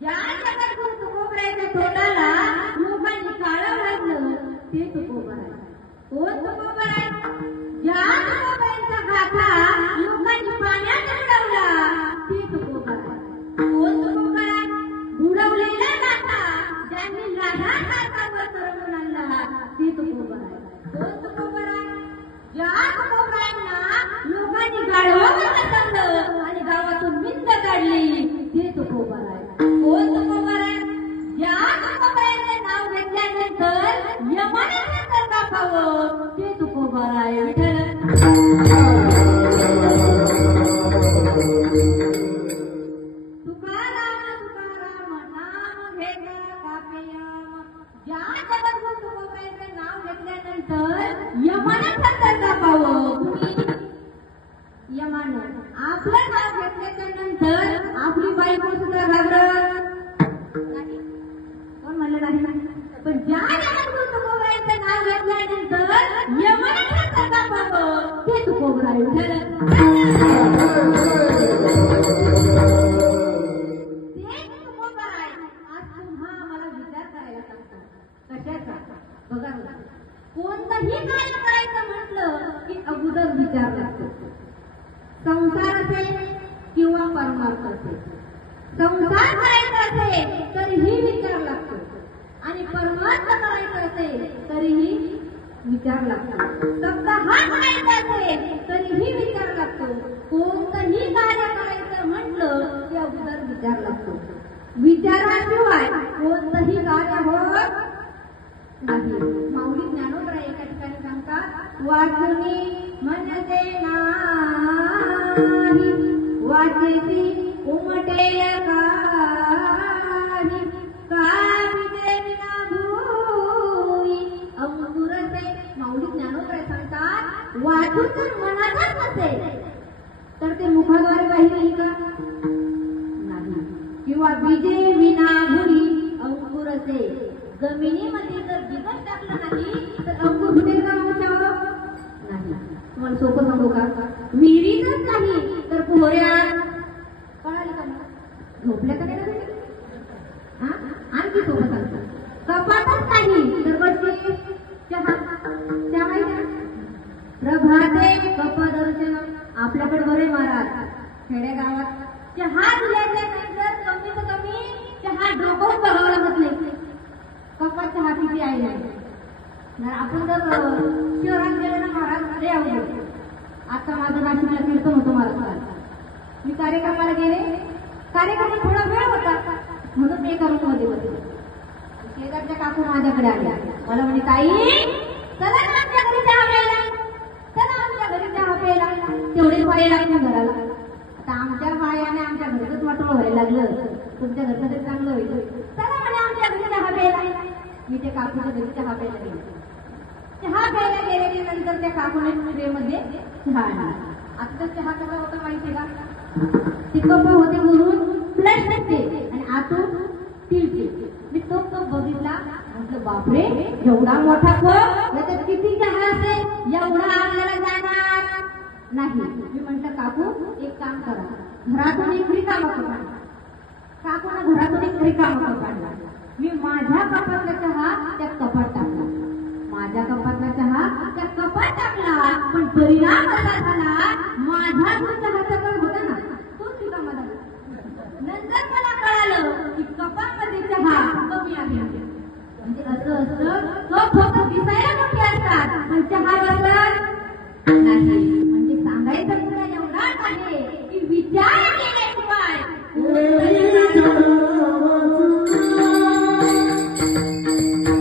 ज्या जगातून तुकोबरायच्या तोंडाला लोकांनी काळं लागलं ते तुकोबराय. कोण तुकोबराय? ज्या तुकोबरायचा गाथा लोकांनी पाण्यात बुडवला ते तुकोबराय. कोण तुकोबराय? बुडवलेला गाथा ज्यांनी लाडासारखा वर तरंगून आणला ते तुकोबराय. कोण तुकोबराय? ज्या तुकोबरायांना लोकांनी गाढवावर बसवलं आणि गावातून विंद काढली ते तुकोबराय. कोण तुकोबराय? ज्या तुकोबरायांचे नाव घेतल्यानंतर यमाने नंतर कापावं ते तुकोबराय. विठ्ठल तुकाराम तुकाराम नाम घेता कापे यम. ज्या जगद्गुरु तुकोबरायांचे नाव घेतल्यानंतर यमाने नंतर कापावं. कुणी? यमानं. आपलं नाव घेतल्याच्या नंतर आपली बायको सुद्धा घाबरत नाही. कोण म्हणलं नाही? पण ज्या जगद्गुरु तुकोबरायांचं नाव घेतल्यानंतर यमाने नंतर कापावं ते तुकोबराय. विठ्ठल बघा, कोणतंही कार्य करायचं म्हटलं की अगोदर विचार लागतो. संसार असेल किंवा परमार्थ असेल. संसार करायचा असेल तरीही विचार लागतो आणि परमार्थ करायचं असेल तरीही विचार लागतो. सप्ताह करायचा असेल तरीही विचार लागतो. कोणतंही कार्य करायचं म्हटलं की अगोदर विचार लागतो. विचाराशिवाय कोणतंही कार्य होत नाही. माऊली ज्ञानोबराय एका ठिकाणी सांगतात, वाचनी म्हणते नाही वाचेती उमटेल काही काविते विना भूई अंकुरते. माऊली ज्ञानोबराय सांगतात, वाचून जर मनातच नसेल तर ते मुखाद्वारे बाहेर येईल का? नाही. किंवा बीजे विना भुई अंकुरते. जमिनीमध्ये जर बिगट टाकलं नाही तर अंकुर फुटेल का मावशावर? नाही. तुम्हाला सोपं सांगू का? विहिरीतच नाही तर पोहऱ्यात कळाली का? झोपल्या का नाही? आणखी सोपं सांगतो. कपाटच नाही तर बसली चहा. चहा माहिती? प्रभाते कपदर्शन. आपल्याकडे बरे महाराज खेडेगावात चहा दिल्याच्या नंतर कमीत कमी चहा डोकं बघावं लागत नाही. कपात चहा किती आहे नाही. आपण जर शहरात गेलो ना महाराज, अरे अवघड. आता माझं नाशिकला कीर्तन होतं महाराज. मी कार्यक्रमाला गेले. कार्यक्रमात थोडा वेळ होता म्हणून मी एका रूम मध्ये बसले. शेजारच्या काकू माझ्याकडे आल्या. मला म्हणे, ताई चला ना आमच्या घरी चहा प्यायला. चला आमच्या घरी चहा प्यायला. तेवढे पाय लागले घराला. आता आमच्या पायाने आमच्या घरच वाटोळ व्हायला लागलं. तुमच्या घरचं तरी चांगलं होईल. चला म्हणे आमच्या घरी चहा प्यायला. मी त्या काकूच्या घरी चहा प्यायला गेले. चहा प्यायला गेल्याच्या नंतर त्या काकूने ट्रेमध्ये चहा आणला. आता चहा कसा होता माहिती का? ती कप होते वरून प्लास्टिकचे आणि आतून स्टीलचे. मी तो कप बघितला. म्हटलं बापरे, एवढा मोठा कप, याच्यात किती चहा असेल? एवढा आपल्याला जाणार नाही. मी म्हटलं काकू एक काम करा, घरातून एक रिकामा कप आणला. काकूने घरातून एक रिकामा कप आणला. मी माझ्या कपातला चहा त्या कपात टाकला. माझ्या कपातला चहा त्या कपात टाकला. पण परिणाम असा झाला, माझा जो चहाचा कप होता ना तोच रिकामा झाला. नंतर मला कळालं की कपामध्ये चहा कमी आहे. म्हणजे असं असतं, कप फक्त दिसायला मोठे असतात पण चहा बसत नाही. म्हणजे सांगायचं तुला एवढाच आहे की विचार केल्याशिवाय